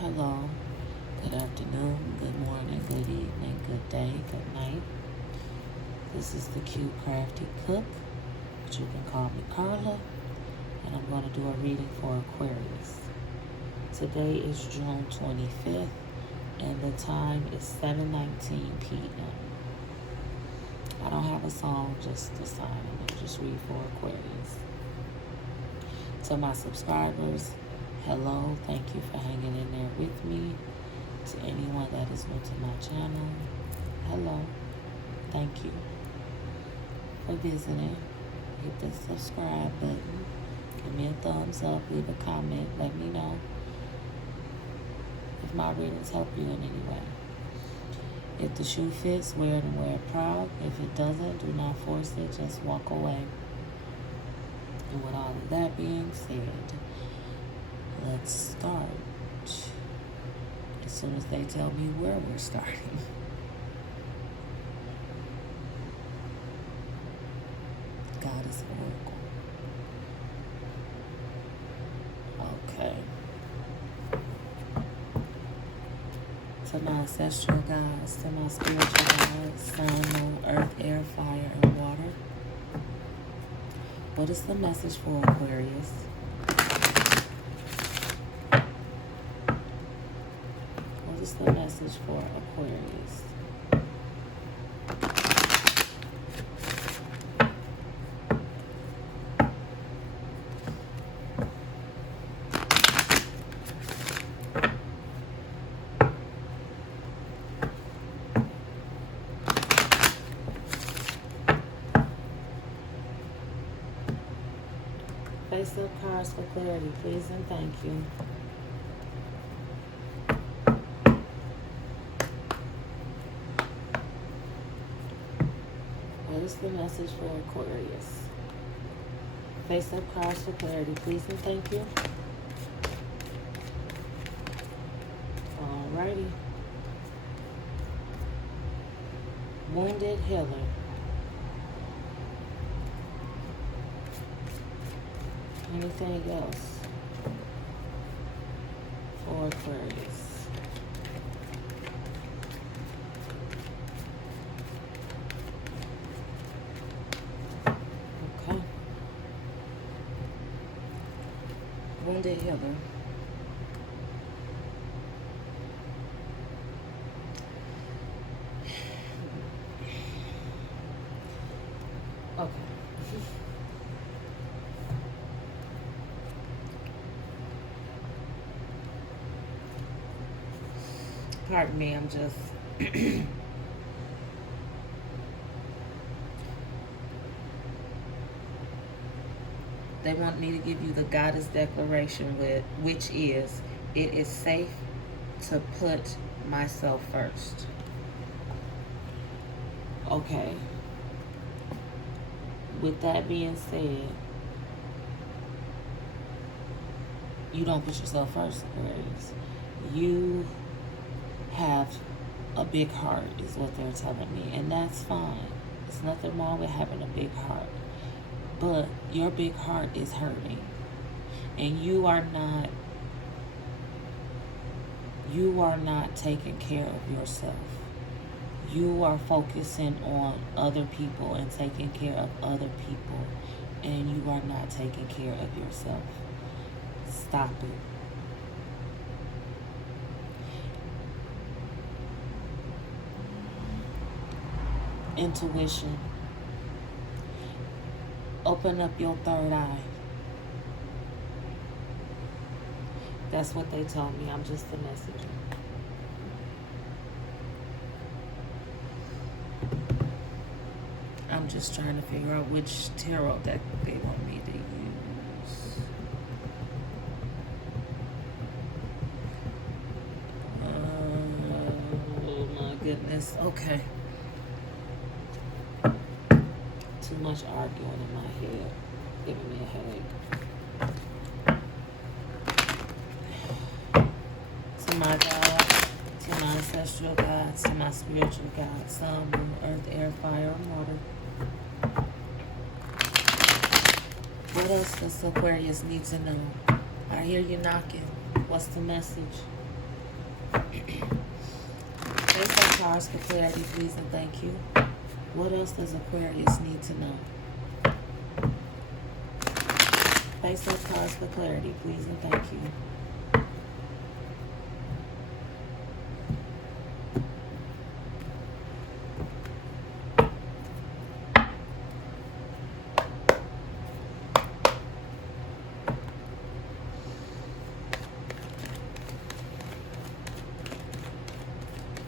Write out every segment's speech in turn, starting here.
Hello, good afternoon, good morning, good evening, good day, good night. This is the Cute Crafty Cook, but you can call me Carla, and I'm going to do a reading for Aquarius. Today is June 25th, and the time is 7:19 p.m. I don't have a song, just the sign. I'm going to just read for Aquarius. To my subscribers, hello, thank you for hanging in there with me. To anyone that is new to my channel, hello, thank you for visiting. Hit the subscribe button, give me a thumbs up, leave a comment, let me know if my readings help you in any way. If the shoe fits, wear it and wear it proud. If it doesn't, do not force it, just walk away. And with all of that being said, let's start. As soon as they tell me where we're starting. Goddess Oracle. Okay. To my ancestral gods, to my spiritual gods, sun, moon, earth, air, fire, and water. What is the message for Aquarius? What is the message for Aquarius? Face-up cards for clarity, please and thank you. What is the message for Aquarius? Face-up cards for clarity, please and thank you. Alrighty. Wounded healer. Anything else for Aquarius? Okay. Wounded healer. Okay. Pardon me, I'm just they want me to give you the goddess declaration, which is, it is safe to put myself first. Okay. With that being said, you don't put yourself first, Aquarius. You have a big heart, is what they're telling me, and that's fine. There's nothing wrong with having a big heart, but your big heart is hurting, and you are not taking care of yourself. You are focusing on other people and taking care of other people, and you are not taking care of yourself. Stop it. Intuition. Open up your third eye. That's what they told me. I'm just the messenger. I'm just trying to figure out which tarot deck they want me to use. Oh my goodness. Okay. Too much arguing in my head, giving me a headache. To my God, to my ancestral gods, to my spiritual gods, sun, moon, earth, air, fire, and water. What else does Aquarius need to know? I hear you knocking. What's the message? Face up cards for clarity, please and thank you. What else does Aquarius need to know? Face up cards for clarity, please and thank you.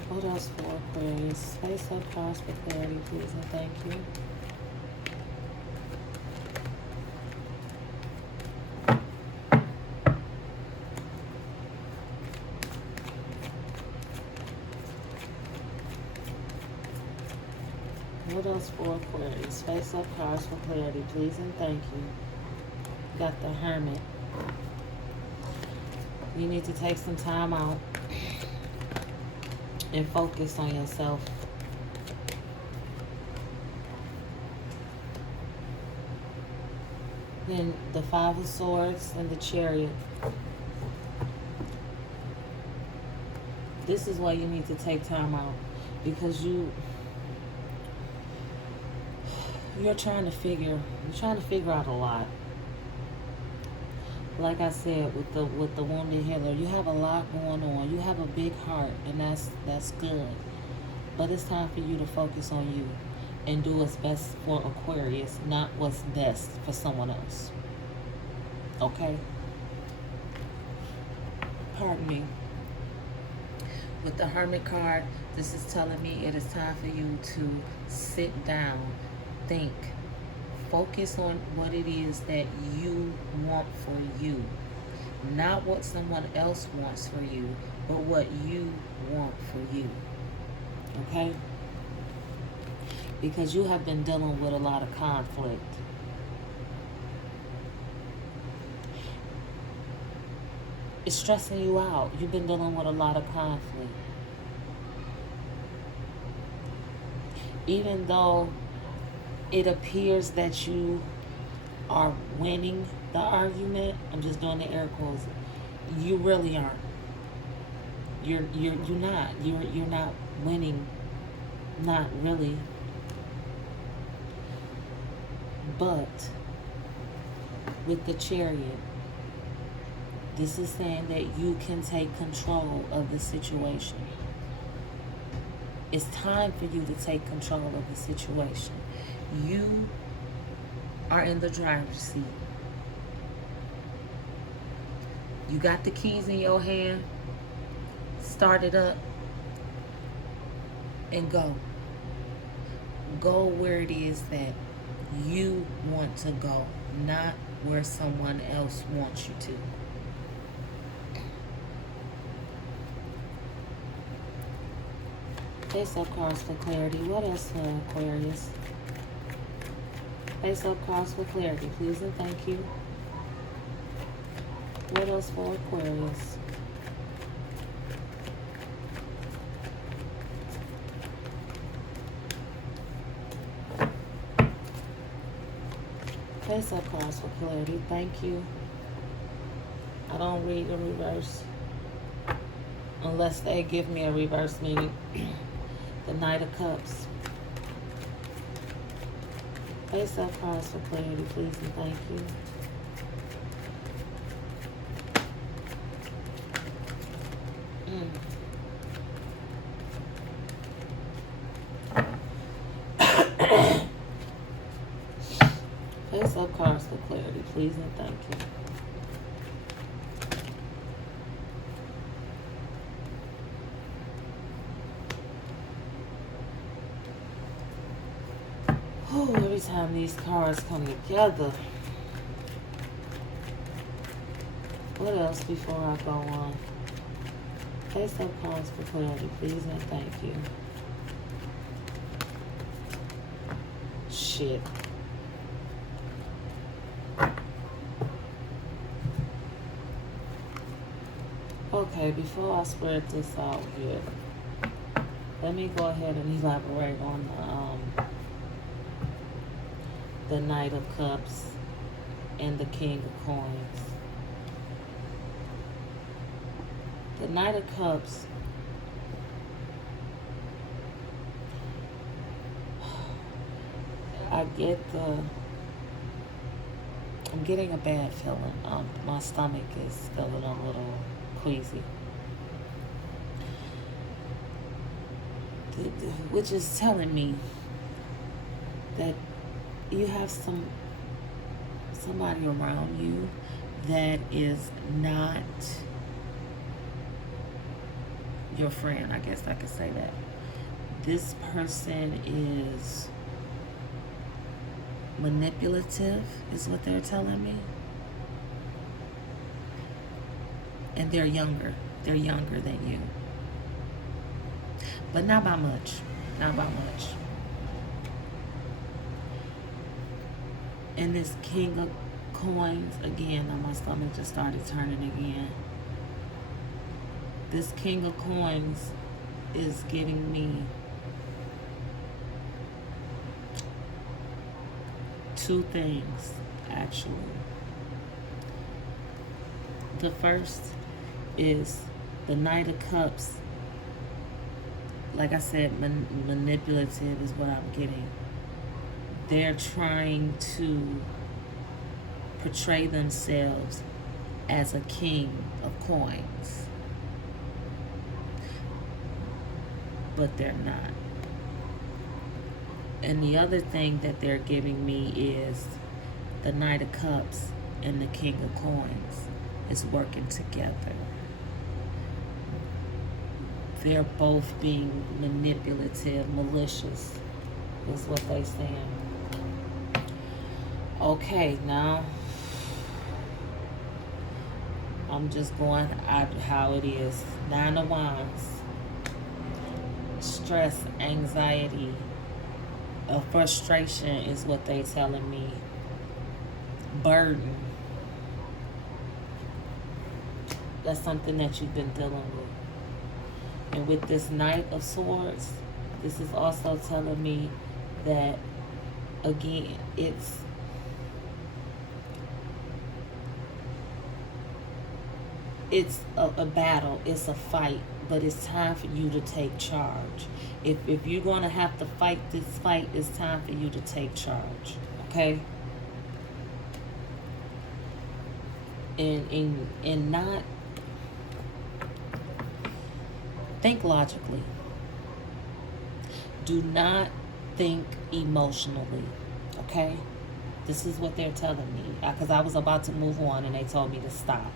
What else for Aquarius? Face up cards for clarity, please and thank you. What else for Aquarius? Face up cards for clarity, please and thank you. Got the Hermit. You need to take some time out and focus on yourself. Then the Five of Swords and the Chariot. This is why you need to take time out, because you're trying to figure out a lot. Like I said, with the wounded healer, you have a lot going on. You have a big heart, and that's good. But it's time for you to focus on you and do what's best for Aquarius, not what's best for someone else. Okay? Pardon me. With the Hermit card, this is telling me it is time for you to sit down, think, focus on what it is that you want for you. Not what someone else wants for you, but what you want for you. Okay? Because you have been dealing with a lot of conflict. It's stressing you out. You've been dealing with a lot of conflict. Even though it appears that you are winning the argument, I'm just doing the air quotes, you really aren't. You're not. You're not winning. Not really. But with the Chariot, this is saying that you can take control of the situation. It's time for you to take control of the situation. You are in the driver's seat. You got the keys in your hand. Start it up and go. Go where it is that you want to go, not where someone else wants you to. Face up cards for clarity. What else for Aquarius? Face up cards for clarity, please and thank you. What else for Aquarius? Face up cards for clarity, thank you. I don't read the reverse unless they give me a reverse meaning. The Knight of Cups. Face up cards for clarity, please and thank you. Face up cards for clarity, please and thank you. Oh, every time these cards come together. What else before I go on? Face up cards for clarity, please and thank you. Shit. Okay, before I spread this out here, let me go ahead and elaborate on the Knight of Cups and the King of Coins. The Knight of Cups I get I'm getting a bad feeling. My stomach is feeling a little queasy, which is telling me that you have somebody around you that is not your friend. I guess I could say that. This person is manipulative, is what they're telling me. And they're younger. They're younger than you. But not by much. Not by much. And this King of Coins, again, now my stomach just started turning again. This King of Coins is giving me two things, actually. The first is the Knight of Cups. Like I said, manipulative is what I'm getting. They're trying to portray themselves as a king of coins, but they're not. And the other thing that they're giving me is the Knight of Cups and the King of Coins is working together. They're both being manipulative, malicious, is what they're saying. Okay, now I'm just going out how it is. 9 of Wands. Stress, anxiety, frustration is what they're telling me. Burden. That's something that you've been dealing with. And with this Knight of Swords, this is also telling me that, again, it's a battle, it's a fight, but it's time for you to take charge. If you're going to have to fight this fight, it's time for you to take charge, okay? And not think logically. Do not think emotionally, okay? This is what they're telling me, because I was about to move on and they told me to stop.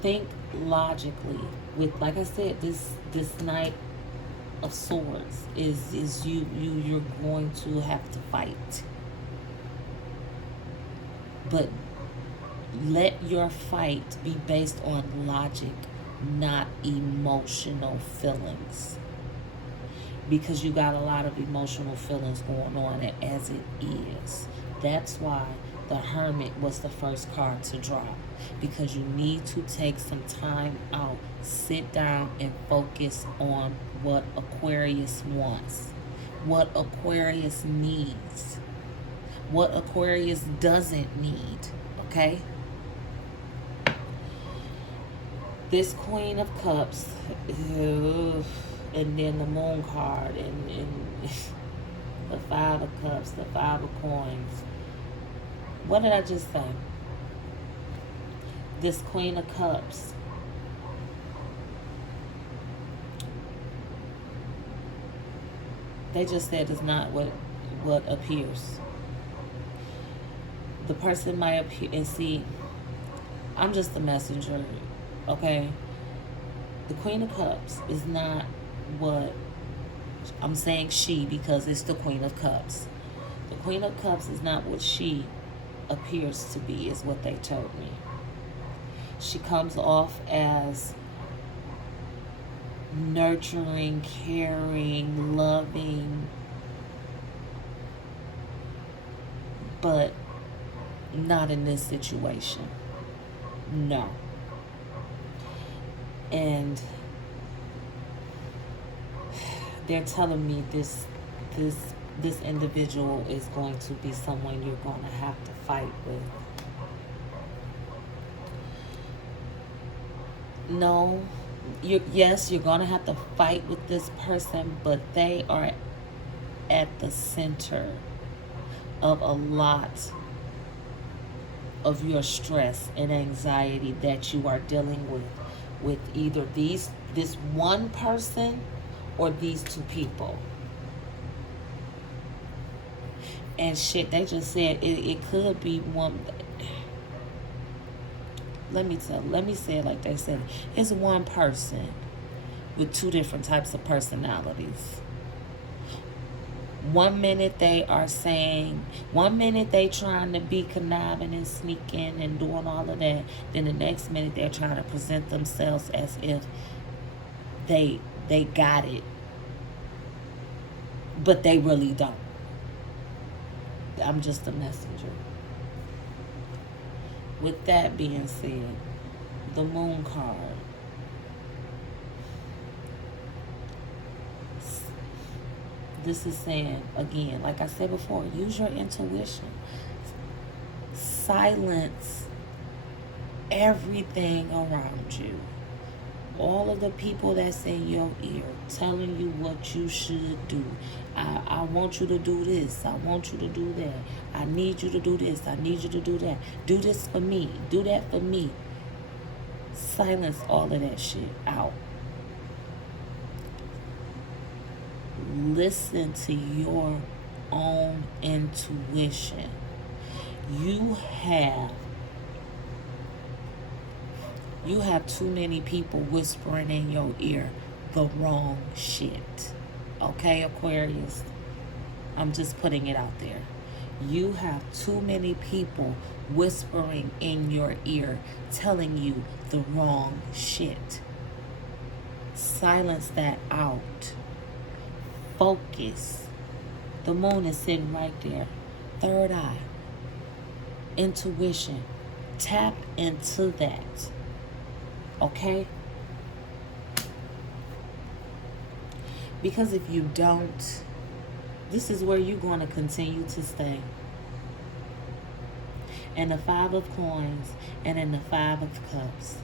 Think logically. With, like I said, this Knight of Swords is you're going to have to fight. But let your fight be based on logic, not emotional feelings. Because you got a lot of emotional feelings going on as it is. That's why the Hermit was the first card to drop. Because you need to take some time out, sit down and focus on what Aquarius wants, what Aquarius needs, what Aquarius doesn't need, okay? This Queen of Cups, and then the Moon card, and the Five of Cups, the Five of Coins. What did I just say? This Queen of Cups. They just said it's not what appears. The person might appear, and see, I'm just the messenger, okay? The Queen of Cups is not what, I'm saying she because it's the Queen of Cups. The Queen of Cups is not what she appears to be, is what they told me. She comes off as nurturing, caring, loving, but not in this situation. No. And they're telling me this individual is going to be someone you're going to have to fight with. No, yes, you're going to have to fight with this person, but they are at the center of a lot of your stress and anxiety that you are dealing with either this one person or these two people. And shit, they just said it could be one. Let me say it like they said. It's one person with two different types of personalities. One minute they trying to be conniving and sneaking and doing all of that. Then the next minute they're trying to present themselves as if they got it, but they really don't. I'm just a messenger. With that being said, the Moon card. This is saying, again, like I said before, use your intuition. Silence everything around you. All of the people that's in your ear telling you what you should do. I want you to do this. I want you to do that. I need you to do this. I need you to do that. Do this for me. Do that for me. Silence all of that shit out. Listen to your own intuition. You have too many people whispering in your ear the wrong shit. Okay, Aquarius? I'm just putting it out there. You have too many people whispering in your ear, telling you the wrong shit. Silence that out. Focus. The moon is sitting right there. Third eye. Intuition. Tap into that. Okay? Because if you don't, this is where you're going to continue to stay. In the Five of Coins and in the Five of Cups.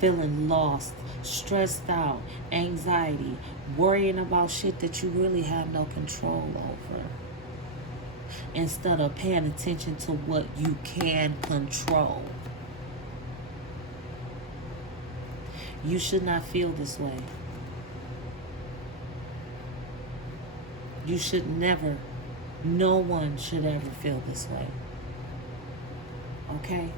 Feeling lost, stressed out, anxiety, worrying about shit that you really have no control over. Instead of paying attention to what you can control. You should not feel this way. You should never, no one should ever feel this way. Okay?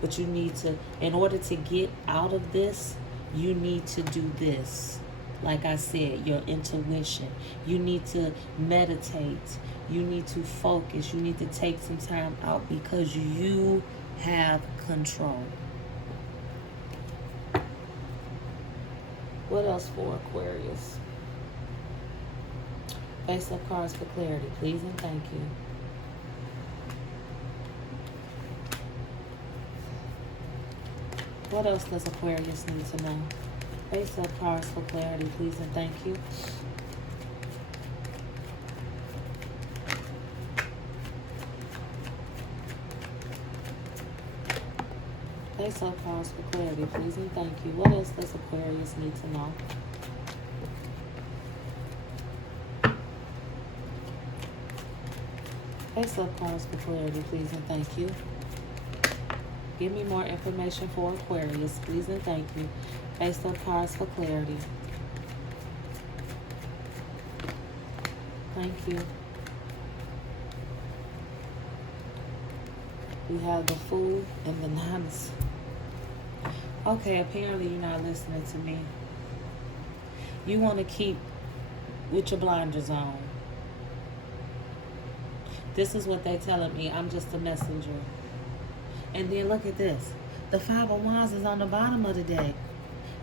But you need to, in order to get out of this, you need to do this. Like I said, your intuition. You need to meditate. You need to focus. You need to take some time out because you have control. What else for Aquarius? Face-up cards for clarity, please and thank you. What else does Aquarius need to know? Face-up cards for clarity, please and thank you. Face-up cards for clarity, please and thank you. What else does Aquarius need to know? Face-up cards for clarity, please and thank you. Give me more information for Aquarius, please and thank you. Face-up cards for clarity. Thank you. We have the Fool and the Nuns. Okay, apparently you're not listening to me. You want to keep with your blinders on. This is what they're telling me. I'm just a messenger. And then look at this. The Five of Wands is on the bottom of the deck.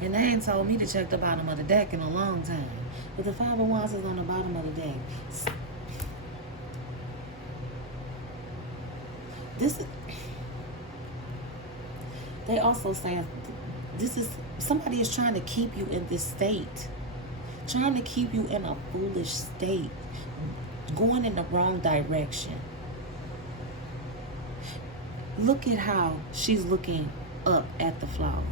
And they ain't told me to check the bottom of the deck in a long time. But the Five of Wands is on the bottom of the deck. This is... They also say this is... Somebody is trying to keep you in this state. Trying to keep you in a foolish state. Going in the wrong direction. Look at how she's looking up at the flower.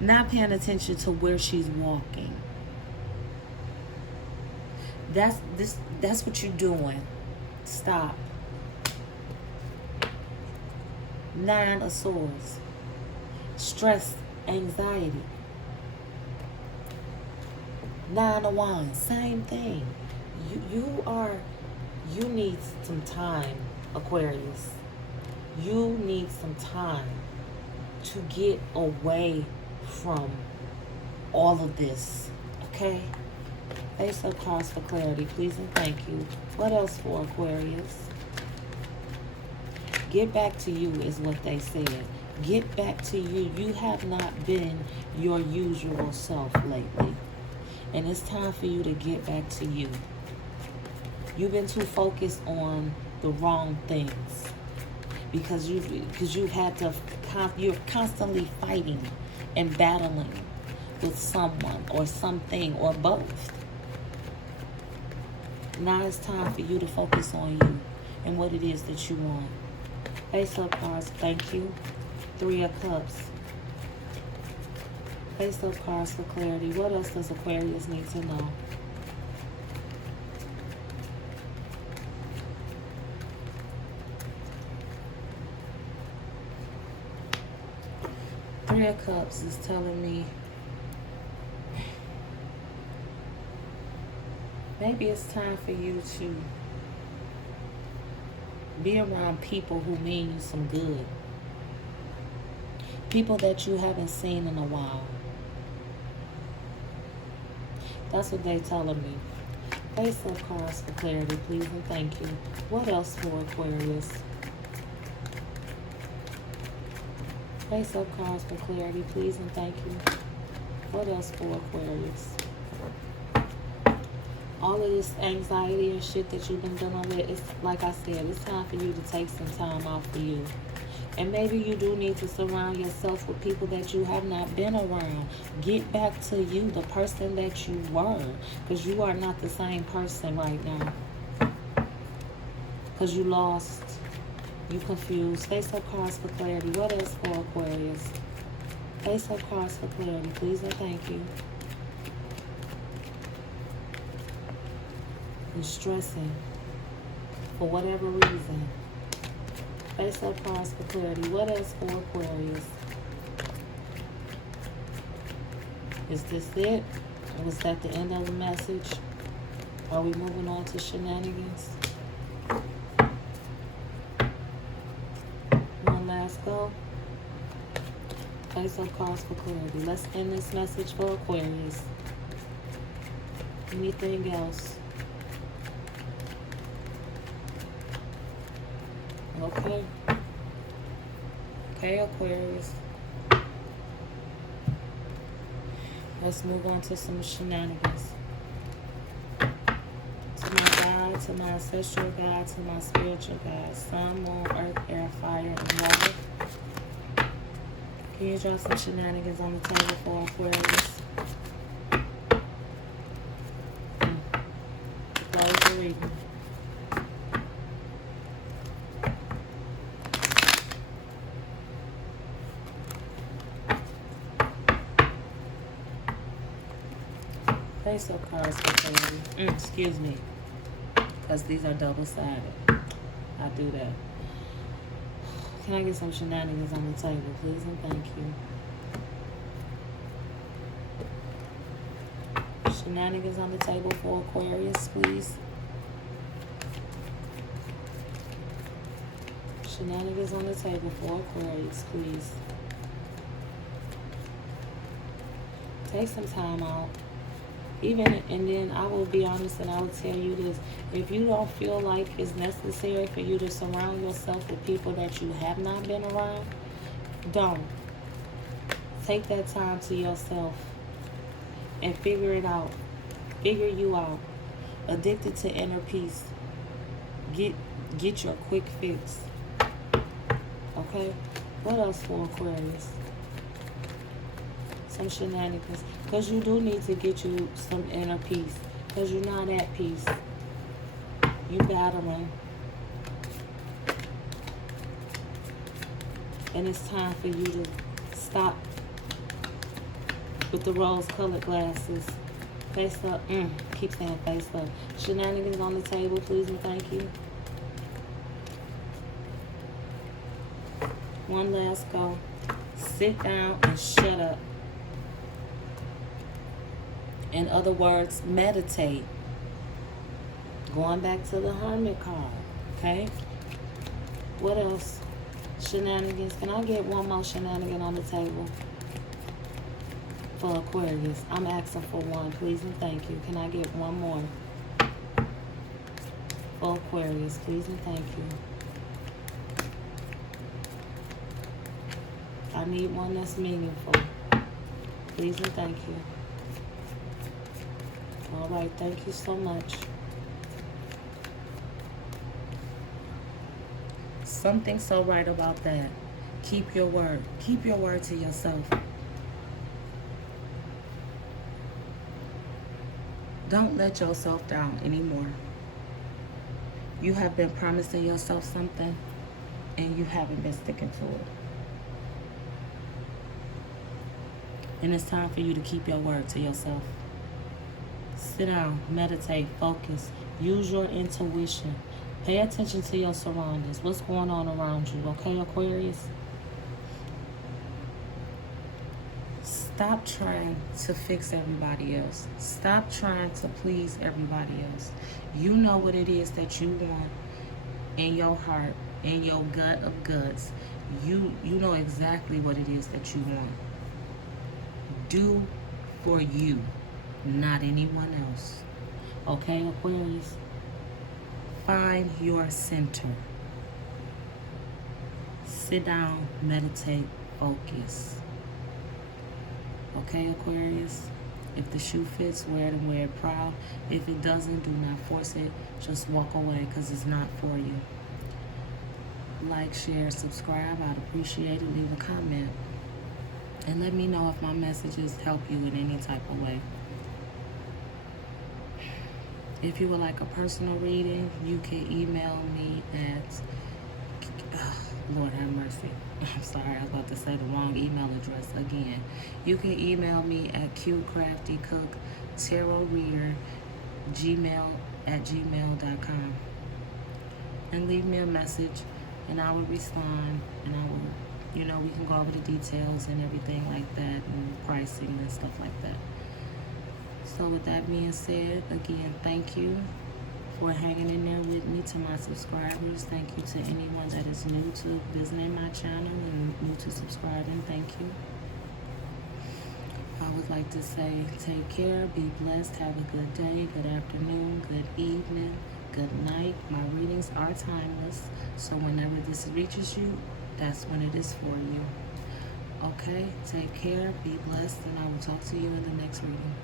Not paying attention to where she's walking. That's what you're doing. Stop. Nine of Swords. Stress, anxiety. Nine of Wands. Same thing. You need some time, Aquarius. You need some time to get away from all of this. Okay? Face up cards for clarity, please and thank you. What else for Aquarius? Get back to you is what they said. Get back to you. You have not been your usual self lately. And it's time for you to get back to you. You've been too focused on the wrong things. Because you've had to, you're constantly fighting and battling with someone or something or both. Now it's time for you to focus on you and what it is that you want. Face up cards, thank you. 3 of Cups. Face up cards for clarity. What else does Aquarius need to know? Three of Cups is telling me maybe it's time for you to be around people who mean you some good. People that you haven't seen in a while. That's what they're telling me. Face up cards for clarity, please and thank you. What else for Aquarius? Face up cards for clarity, please and thank you. What else for Aquarius? All of this anxiety and shit that you've been dealing with, it's like I said, it's time for you to take some time out for you. And maybe you do need to surround yourself with people that you have not been around. Get back to you, the person that you were. Because you are not the same person right now. Because you lost. You confused. Face up cards for clarity. What else for Aquarius? Face up cards for clarity, please and thank you. You're stressing for whatever reason. Face up cards for clarity. What else for Aquarius? Is this it? Or was that the end of the message? Are we moving on to shenanigans? One last go. Face up cards for clarity. Let's end this message for Aquarius. Anything else? Okay. Okay, Aquarius. Let's move on to some shenanigans. To my God, to my ancestral God, to my spiritual God. Sun, moon, earth, air, fire, and water. Can you draw some shenanigans on the table for Aquarius? Close the reading. Face up cards for clarity. Excuse me. Because these are double-sided. I do that. Can I get some shenanigans on the table, please and thank you. Shenanigans on the table for Aquarius, please. Shenanigans on the table for Aquarius, please. Take some time out. And then I will be honest and I will tell you this. If you don't feel like it's necessary for you to surround yourself with people that you have not been around, don't. Take that time to yourself and figure it out. Figure you out. Addicted to inner peace. Get your quick fix. Okay? What else for Aquarius? Some shenanigans. Because you do need to get you some inner peace. Because you're not at peace. You battling. And it's time for you to stop with the rose-colored glasses. Face up. Keep saying face up. Shenanigans on the table, please and thank you. One last go. Sit down and shut up. In other words, meditate. Going back to the Hermit card. Okay? What else? Shenanigans. Can I get one more shenanigan on the table? For Aquarius. I'm asking for one, please and thank you. Can I get one more? For Aquarius, please and thank you. I need one that's meaningful. Please and thank you. All right, thank you so much. Something so right about that. Keep your word. Keep your word to yourself. Don't let yourself down anymore. You have been promising yourself something and you haven't been sticking to it. And it's time for you to keep your word to yourself. Sit down, meditate, focus, use your intuition. Pay attention to your surroundings. What's going on around you, okay, Aquarius? Stop trying to fix everybody else. Stop trying to please everybody else. You know what it is that you want in your heart, in your gut of guts. You know exactly what it is that you want. Do for you, not anyone else. Okay, Aquarius? Find your center. Sit down, meditate, focus. Okay, Aquarius? If the shoe fits, wear it and wear it proud. If it doesn't, do not force it. Just walk away because it's not for you. Like, share, subscribe. I'd appreciate it. Leave a comment. And let me know if my messages help you in any type of way. If you would like a personal reading, you can email me at, Lord have mercy. I'm sorry, I was about to say the wrong email address again. You can email me at cutecraftiecooktarotreader gmail@gmail.com and leave me a message and I will respond and I will, we can go over the details and everything like that and pricing and stuff like that. So with that being said, again, thank you for hanging in there with me. To my subscribers, thank you. To anyone that is new to visiting my channel and new to subscribing, thank you. I would like to say take care, be blessed, have a good day, good afternoon, good evening, good night. My readings are timeless, so whenever this reaches you, that's when it is for you. Okay, take care, be blessed, and I will talk to you in the next reading.